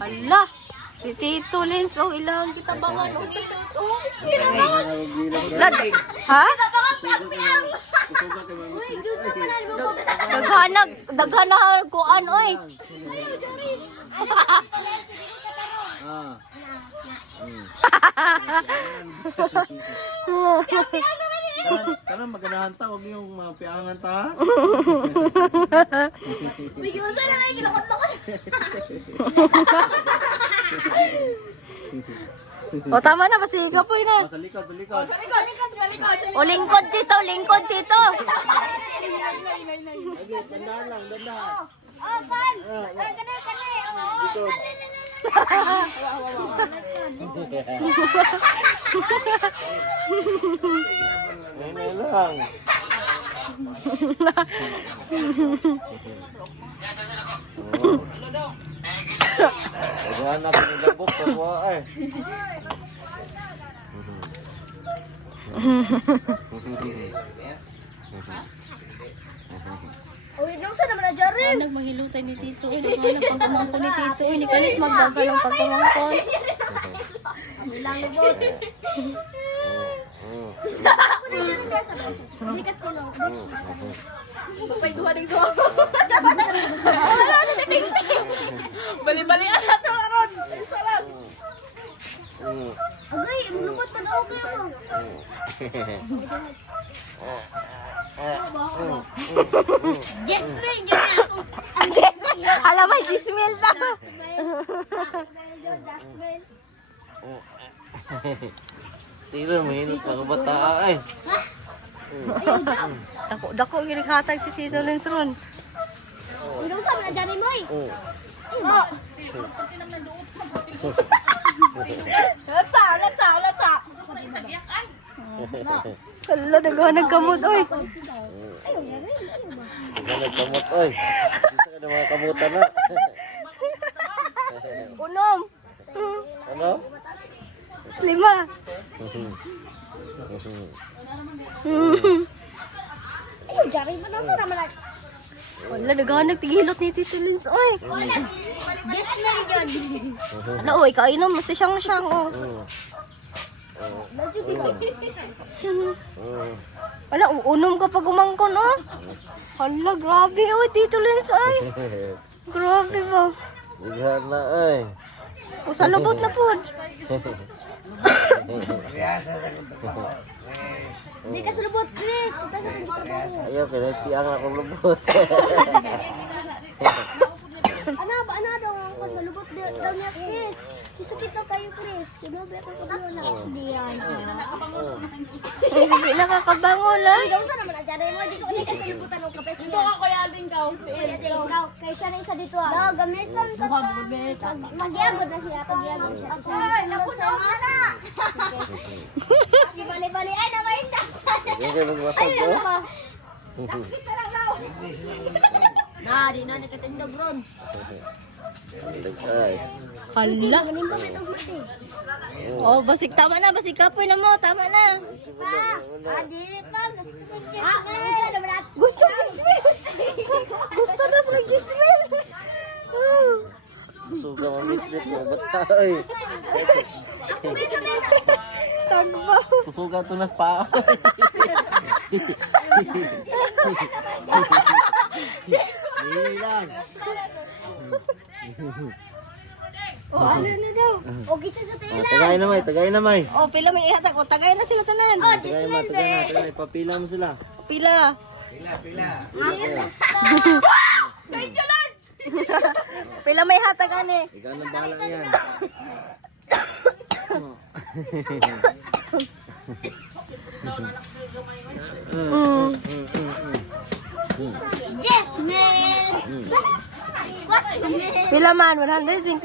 Hala. Si Tito Lens, oh, ilang kitabangan. Oh, ha? Daghanag kuan, oy. Karena maganahan ta, huwag yung mga piangan ta. Bigyan mo sana kayo kinakot-lakot. O, tama na, pasigaw po na. Sa likod, sa likod. O, lingkod, Tito, lingkod, Tito. Lagi, dandahan lang, dandahan. Oh, pan! Kanay! Oh, Ngayon lang. Paghahanap ng labok, kapwa eh. Uy, nung saan naman na dyan rin? Nagmangilutay ni Tito. Nagmangilutay pagkamangko ni Tito. Ni kalit magdagal ang pagkamangko. Ilang lubot. Dikas ko lang. Papay duha ng duha. Bali-balian na ito, Aron. Salam. Agay, lubot pa daw kayo. Jasmine, Jasmine. Alam mo, gismil na. Jasmine. Tira, mahinot sa kabataan eh. Dako ginikhatag si Tito Lens ron. Nung saan na dyan mo eh? Latsa. Hala, naghanag kamot, oy. Ganag kamot oy. Isa ka na mga kamutan na. Unom. Ano? 5. Ay, dyan ba nung saan naman na? Wala, naghanag tigilot ni Tito Lens, oy. Jasmine dyan. Ano, oy, kainom mo si Siyang, oh. Wala, unom ka pag umangkon, oh. Hala, grabe, oh, Tito Lens, ay. Grabe ba? Bighan na ay. O, sa lubot na po. Hindi ka sa lubot, please. Kapag sa trabaho. Ayaw, pinagpiang akong lubot. Ano daw ang sa lubot daw niya, Chris. Kisukit daw kayo, Chris. Kinabi ako kabayo na. Hindi yan. Hindi nakakabangon, ah. Daw sa naman na mo. Hindi ko ulit ka sa lubutan ng kapes niya. Ito ka kaya din ka. Kaya siya na isa dito. No, gamitan ka pa. Magyagod na siya. Pagyagod siya. Ay, naku na na. Si bali-bali. Ay, nakainda. Yung kayo magmasag Ay, ko. ano ka? Kita lang daw. Di na nakatindog ron. Ay. Hala. Ganin ba itong birthday? Oh, basig, tama na. Basig kapoy na mo. Tama na. Dili pa. Gusto gismil. Gusto na sila gismil. Suga mamislit mo. Batay. Tagba. Kusugan tunas pa. Hindi lang. Oh, ano na daw? O gisa sa tela. Tagay na may, tagay na may. Oh, pila may ihatag. O, tagay na sila tanan. Tagay na, tagay na, tagay na. Papila mo sila. Pila. Pila may hatag, ane. Ikaw nang bahala yan. Jasmine! Pila man, 150.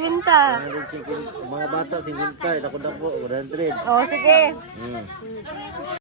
Mga bata, 50. Dako-dako, 100. Oh, sige.